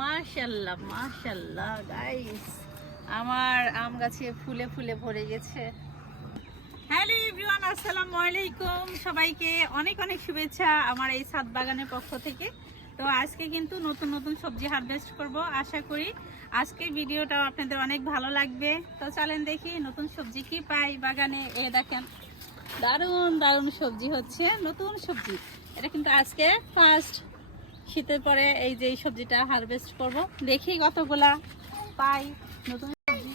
মাশাআল্লাহ মাশাআল্লাহ গাইস, আমার আম গাছে ফুলে ফুলে ভরে গেছে। হ্যালো এভরিওয়ান, আসসালামু আলাইকুম। সবাইকে অনেক অনেক শুভেচ্ছা আমার এই ছাদ বাগানের পক্ষ থেকে। তো আজকে কিন্তু নতুন নতুন সবজি হারভেস্ট করব। আশা করি আজকের ভিডিওটা আপনাদের অনেক ভালো লাগবে। তো চলেন দেখি নতুন সবজি কি পাই বাগানে। এ দেখেন দারুণ দারুণ সবজি হচ্ছে, নতুন সবজি। এটা কিন্তু আজকে ফার্স্ট শীতের পরে এই যে এই সবজিটা হারভেস্ট করব। দেখি কতগুলা পাই নতুন সবজি।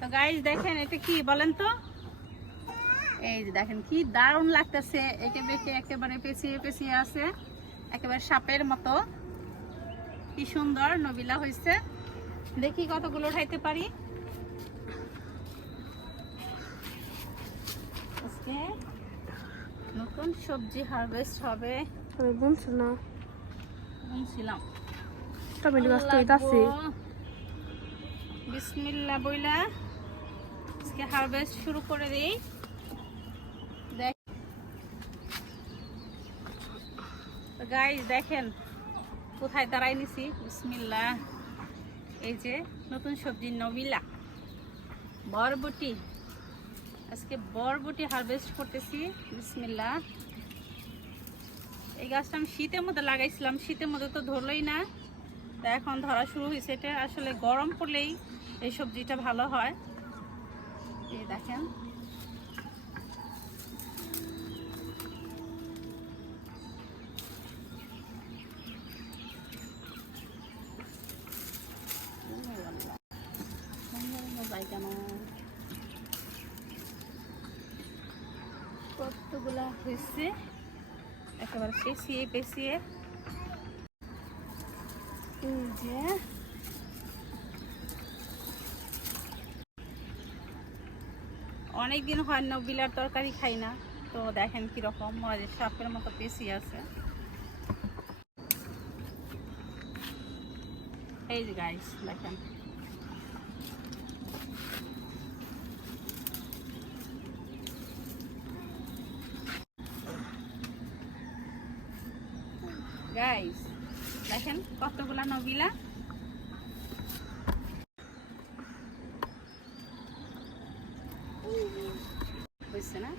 তো গাইস দেখেন এটা কি বলেন তো। এই যে দেখেন কি দারুণ লাগতেছে, একে বেঁকে একেবারে পেঁচিয়ে পেঁচিয়ে আছে, একেবারে সাপের মতো। কি সুন্দর নবিলা হয়েছে। দেখি কতগুলো উঠাইতে পারি আজকে। নতুন সবজি হারভেস্ট হবে। আমি বুনছি না, বুনছিলাম টমেটো গাছ তো এটা আছে। বিসমিল্লাহ বইলা আজকে হারভেস্ট শুরু করে দেই। দেখ গাইস দেখেন কোথায় দাঁড়াই নিছি। বিসমিল্লাহ। এই যে নতুন সবজি নবিলা বরবটি, আজকে বরবটি হারভেস্ট করতেছি। বিসমিল্লাহ। এই গাছটা আমি শীতের মধ্যে লাগাইছিলাম, শীতের মধ্যে তো ধরলই না, তা এখন ধরা শুরু হয়েছে। এটা আসলে গরম পড়লেই এই সবজিটা ভালো হয়। এই দেখেন কতগুলা হয়েছে, একেবারে পেঁচিয়ে পেঁচিয়ে। এই যে অনেকদিন হয় নবিলার তরকারি খাই না, তো দেখেন কিরকম সাপের মতো পেঁচিয়ে আছে। এই যে গাইস দেখেন গাইস দেখেন কতগুলা নবিলা। বুঝছে না?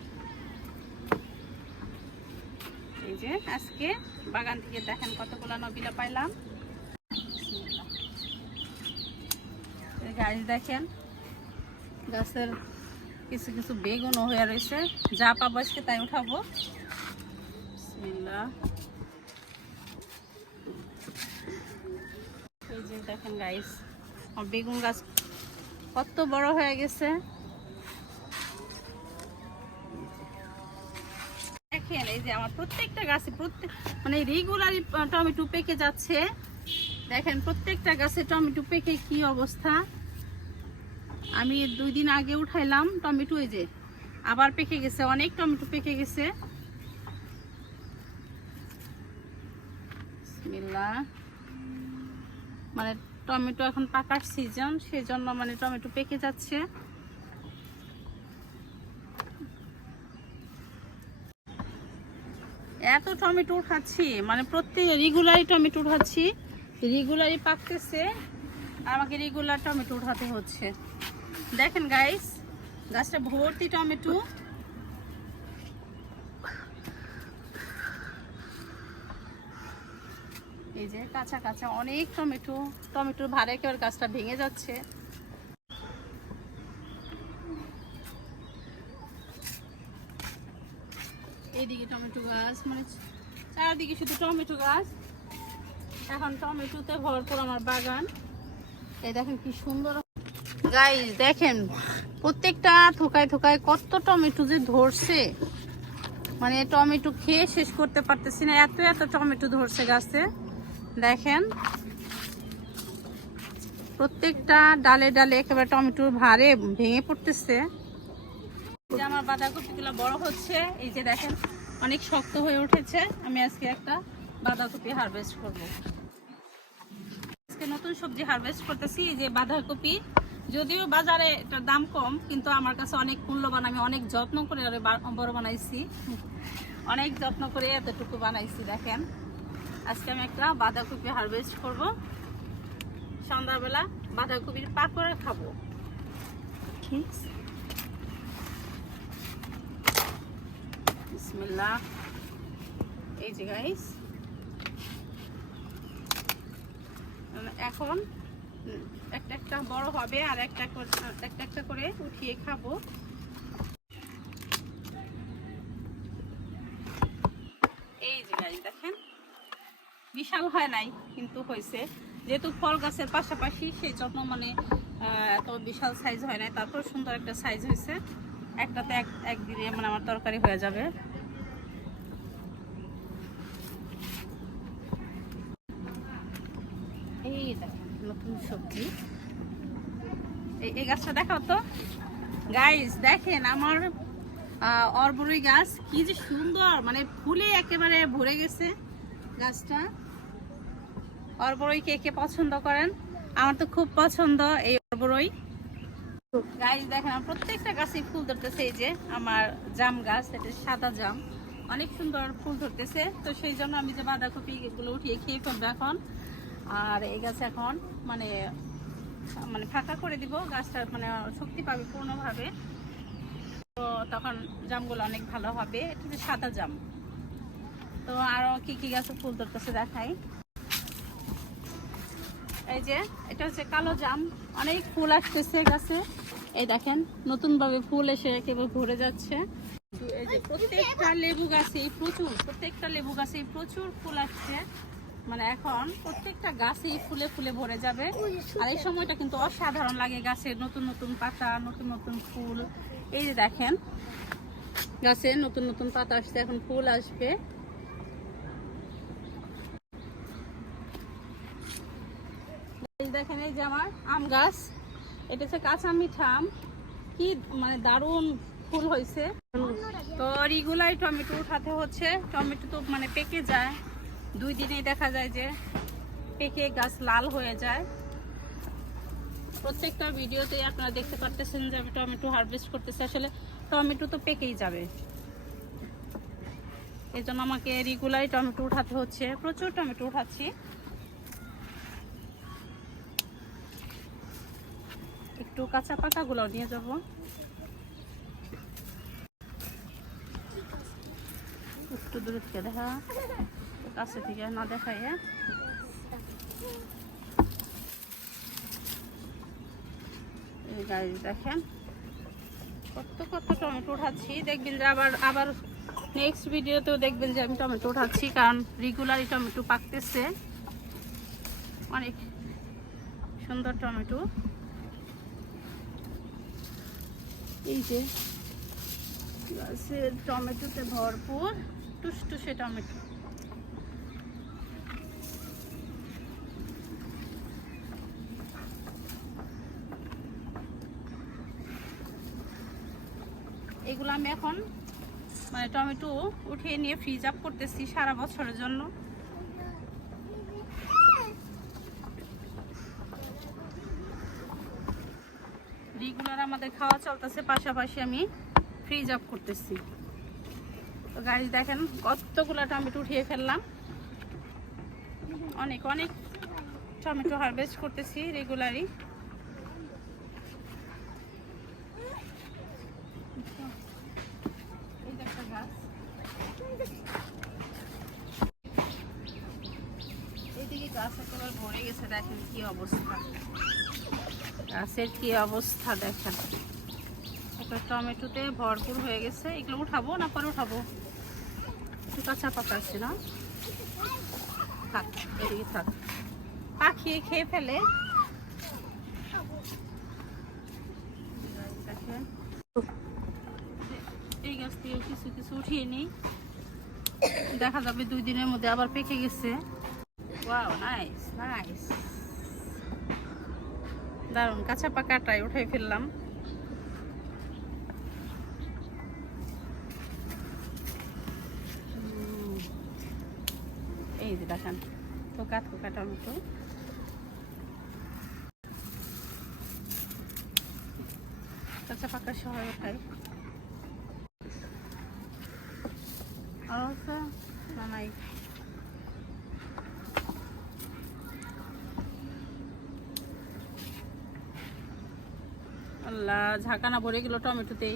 এই যে আজকে বাগান থেকে দেখেন কতগুলা নবিলা পাইলাম। গাছ দেখেন গাছের কিছু কিছু বেগুনও হয়ে রয়েছে, যা পাবো আজকে তাই উঠাবো। বিসমিল্লাহ। এই যে দেখেন গাইস আমার বেগুন গাছ কত বড় হয়ে গেছে। দেখেন এই যে আমার প্রত্যেকটা গাছে মানে রেগুলারই টমেটো পেকে যাচ্ছে। দেখেন প্রত্যেকটা গাছে টমেটো পেকে কি অবস্থা। আমি 2 দিন আগে উঠাইলাম টমেটো, এই যে আবার পেকে গেছে, অনেক টমেটো পেকে গেছে। বিসমিল্লাহ। মানে টমেটো এখন পাকার সিজন, সেজন্য মানে টমেটো পেকে যাচ্ছে। এত টমেটো উঠাচ্ছি, মানে প্রত্যেক রেগুলারই টমেটো উঠাচ্ছি, রেগুলারই পাকতেছে, আমাকে রেগুলার টমেটো উঠাতে হচ্ছে। দেখেন গাইস গাছটা ভর্তি টমেটো। এই যে কাঁচা কাঁচা অনেক টমেটো, টমেটোর ভারে একেবারে গাছটা ভেঙে যাচ্ছে। এইদিকে টমেটো গাছ, মানে চারদিকে শুধু টমেটো গাছ। এখন টমেটোতে ভরপুর আমার বাগান। এই দেখেন কি সুন্দর গাইস, দেখেন প্রত্যেকটা থোকায় থোকায় কত টমেটো যে ধরছে, মানে টমেটো খেয়ে শেষ করতে পারতেছি না, এত এত টমেটো ধরছে গাছে। দেখেন প্রত্যেকটা ডালে ডালে একেবারে টমেটোর ভারে ভেঙে পড়তেছে। যে আমার বাঁধাকপিগুলো বড় হচ্ছে, এই যে দেখেন অনেক শক্ত হয়ে উঠেছে। আমি আজকে একটা বাঁধাকপি হারভেস্ট করব। আজকে নতুন সবজি হারভেস্ট করতেছি। এই যে বাঁধাকপি যদিও বাজারে এটার দাম কম, কিন্তু আমার কাছে অনেক মূল্যবান। আমি অনেক যত্ন করে ওরে বড় বানাইছি, অনেক যত্ন করে এতটুকু বানাইছি। দেখেন, আজকে আমি একটা বাঁধাকপি হারভেস্ট করব। সন্ধ্যাবেলা বাঁধাকপির পাকোড়া খাবো। বিসমিল্লাহ। এই যে গাইস, এখন একটা একটা বড় হবে আর একটা একটা করে উঠিয়ে খাবো। এই যে গাইস দেখেন, বিশাল হয় নাই কিন্তু হয়েছে, যেহেতু ফল গাছের পাশাপাশি সেই জন্য মানে এত বিশাল সাইজ হয় নাই, তারপর সুন্দর একটা সাইজ হয়েছে। একটাতে একদিনে মানে আমার তরকারি হয়ে যাবে। এই দেখেন নতুন সবজি। এই গাছটা দেখাও তো গাইস। দেখেন আমার অরবরই গাছ কি যে সুন্দর, মানে ফুলে একেবারে ভরে গেছে গাছটা। অরবরই কে কে পছন্দ করেন? আমার তো খুব পছন্দ এই অরবরই। গাইস দেখেন, আমার প্রত্যেকটা গাছে ফুল ধরতেছে। এই যে আমার জাম গাছ, এটা সাদা জাম, অনেক সুন্দর ফুল ধরতেছে। তো সেই জন্য আমি যে বাঁধাকপি এগুলো উঠিয়ে খেয়ে ফেলবো এখন। আর এই গাছ এখন মানে মানে ফাঁকা করে দিব, গাছটা মানে শক্তি পাবে পূর্ণভাবে। তো তখন জামগুলো অনেক ভালো হবে। এটা হচ্ছে সাদা জাম। তো আরো কি কি গাছে ফুল ধরতেছে দেখাই। এই যে এটা হচ্ছে কালো জাম, অনেক ফুল আসতেছে গাছে। এই দেখেন নতুন ভাবে ফুল এসে একেবারে ভরে যাচ্ছে। এই যে প্রত্যেকটা লেবু গাছে প্রচুর ফুল আসছে। মানে এখন প্রত্যেকটা গাছেই ফুলে ফুলে ভরে যাবে। আর এই সময়টা কিন্তু অসাধারণ লাগে, গাছের নতুন নতুন পাতা, নতুন নতুন ফুল। এই যে দেখেন গাছে নতুন নতুন পাতা আসছে, এখন ফুল আসবে। দেখেন এই যে আমার আম গাছ, এটা হচ্ছে কাঁচা মিঠা আম, কি মানে দারুণ ফুল হয়েছে। তো রেগুলার টমেটো উঠাতে হচ্ছে। টমেটো তো মানে পেকে যায়, 2 দিনেই দেখা যায় যে পেকে গাছ লাল হয়ে যায়। প্রত্যেকটা ভিডিওতেই আপনারা দেখতে পারতেছেন যে আমি টমেটো হারভেস্ট করতেছি। আসলে টমেটো তো পেকেই যাবে, এই জন্য আমাকে রেগুলারই টমেটো উঠাতে হচ্ছে। প্রচুর টমেটো উঠাচ্ছি। একটু কাঁচা পাতাগুলো নিয়ে যাব। একটু দূরে থেকে দেখা, কাছে থেকে না দেখাই। এই গাছ দেখেন কত কত টমেটো উঠাচ্ছি। দেখবেন যে আবার নেক্সট ভিডিওতেও দেখবেন যে আমি টমেটো উঠাচ্ছি, কারণ রেগুলারই টমেটো পাকতেছে। অনেক সুন্দর টমেটো। এই যে গাছের টমেটোতে ভরপুর টুসটুসে টমেটো। এগুলো আমি এখন মানে টমেটো উঠিয়ে নিয়ে ফ্রিজ আপ করতেছি সারা বছরের জন্য। রেগুলার আমাদের খাওয়া চলতেছে, পাশাপাশি আমি ফ্রিজ আপ করতেছি। তো গাড়ি দেখেন কতগুলো টমেটো উঠিয়ে ফেললাম। অনেক অনেক টমেটো হারভেস্ট করতেছি রেগুলারই। এইদিকে গাছ একেবারে ভরে গেছে, দেখেন কি অবস্থা, গাছের কি অবস্থা দেখেন। একটা টমেটোতে ভরপুর হয়ে গেছে। এগুলো উঠাবো না পরে উঠাবো? একটু কাঁচা পাকা আছে না, থাক এদিকে থাক, পাখিয়ে খেয়ে ফেলে। দেখেন এই গাছ থেকে কিছু কিছু উঠিয়ে নিই, দেখা যাবে 2 দিনের মধ্যে আবার পেকে গেছে। ওয়াও নাইস নাইস, দারুন। কাঁচা পাকাটাই উঠাই ফেললাম। এই যে দেখেন কোকা টমেটো। কাঁচা পাকা শহর উঠাই নাই। আল্লাহ ঝাঁকানা ভরে গেল টমেটোতেই।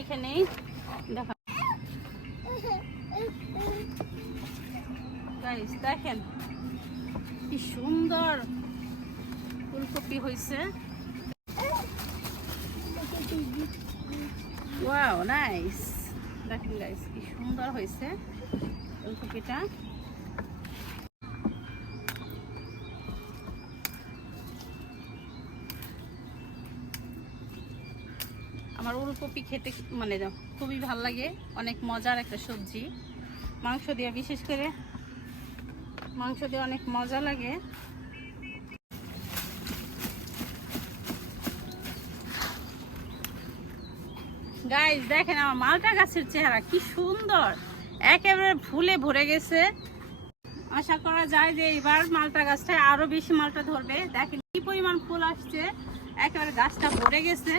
এখানে দেখা গাইস, দেখেন কি সুন্দর ফুলকপি হয়েছে। ওয়াও নাইস, দেখেন গাইস কি সুন্দর হয়েছে ফুলকপিটা। আমার ওলকপি খেতে মানে খুবই ভালো লাগে, অনেক মজার একটা সবজি। মাংস দিয়ে, বিশেষ করে মাংস দিয়ে অনেক মজা লাগে। গাইস দেখেন আমার মালটা গাছের চেহারা কি সুন্দর, একেবারে ফুলে ভরে গেছে। আশা করা যায় যে এবার মালটা গাছটায় আরো বেশি মালটা ধরবে। দেখেন কি পরিমাণ ফুল আসছে, একেবারে গাছটা ভরে গেছে।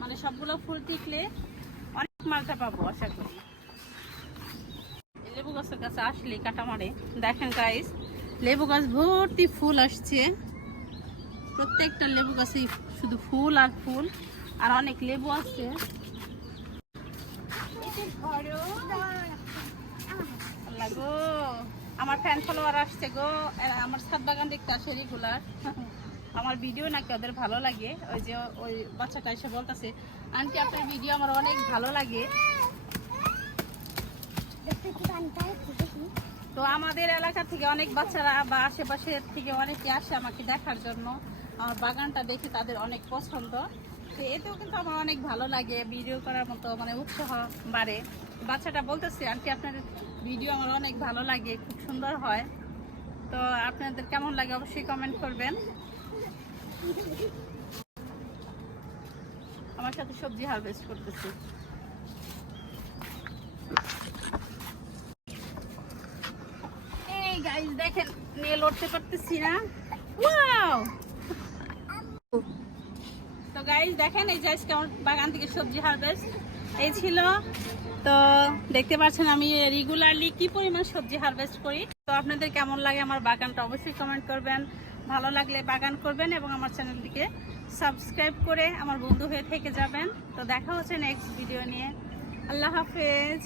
মানে সবগুলো ফুল টিকলে অনেক মালটা পাবো আশা করি। লেবু গাছের কাছে আসলে কাটা মারে। দেখেন গাইস লেবু গাছ ভর্তি ফুল আসছে, প্রত্যেকটা লেবু গাছে শুধু ফুল আর ফুল, আর অনেক লেবু আছে। আল্লাহ গো, আমার ফ্যান ফলোয়ার আসছে গো, আমার ছাদ বাগান দেখতে আসে রেগুলার। আমার ভিডিও নাকি ওদের ভালো লাগে। ওই যে ওই বাচ্চাটা এসে বলতেছে, আন্টি আপনার ভিডিও আমার অনেক ভালো লাগে। তো আমাদের এলাকা থেকে অনেক বাচ্চারা বা আশেপাশের থেকে অনেকে আসে আমাকে দেখার জন্য। আমার বাগানটা দেখে তাদের অনেক পছন্দ। তো এতেও কিন্তু আমার অনেক ভালো লাগে, ভিডিও করার মতো মানে উৎসাহ বাড়ে। বাচ্চাটা বলতেছে, আন্টি আপনার ভিডিও আমার অনেক ভালো লাগে, খুব সুন্দর হয়। তো আপনাদের কেমন লাগে অবশ্যই কমেন্ট করবেন। আমার সাথে সবজি হারভেস্ট করতেছি। এই গাইস দেখেন নিয়ে লড়তে পারতেছি না। ওয়াও! তো গাইস দেখেন এই যে আজকে আমার বাগান থেকে সবজি হারভেস্ট এই ছিল। তো দেখতে পাচ্ছেন আমি রেগুলারলি কি পরিমাণ সবজি হারভেস্ট করি। তো আপনাদের কেমন লাগে আমার বাগানটা অবশ্যই কমেন্ট করবেন। ভালো লাগলে বাগান করবেন এবং আমার চ্যানেলটিকে সাবস্ক্রাইব করে আমার বন্ধু হয়ে থেকে যাবেন। তো দেখা হচ্ছে নেক্সট ভিডিও নিয়ে। আল্লাহ হাফেজ।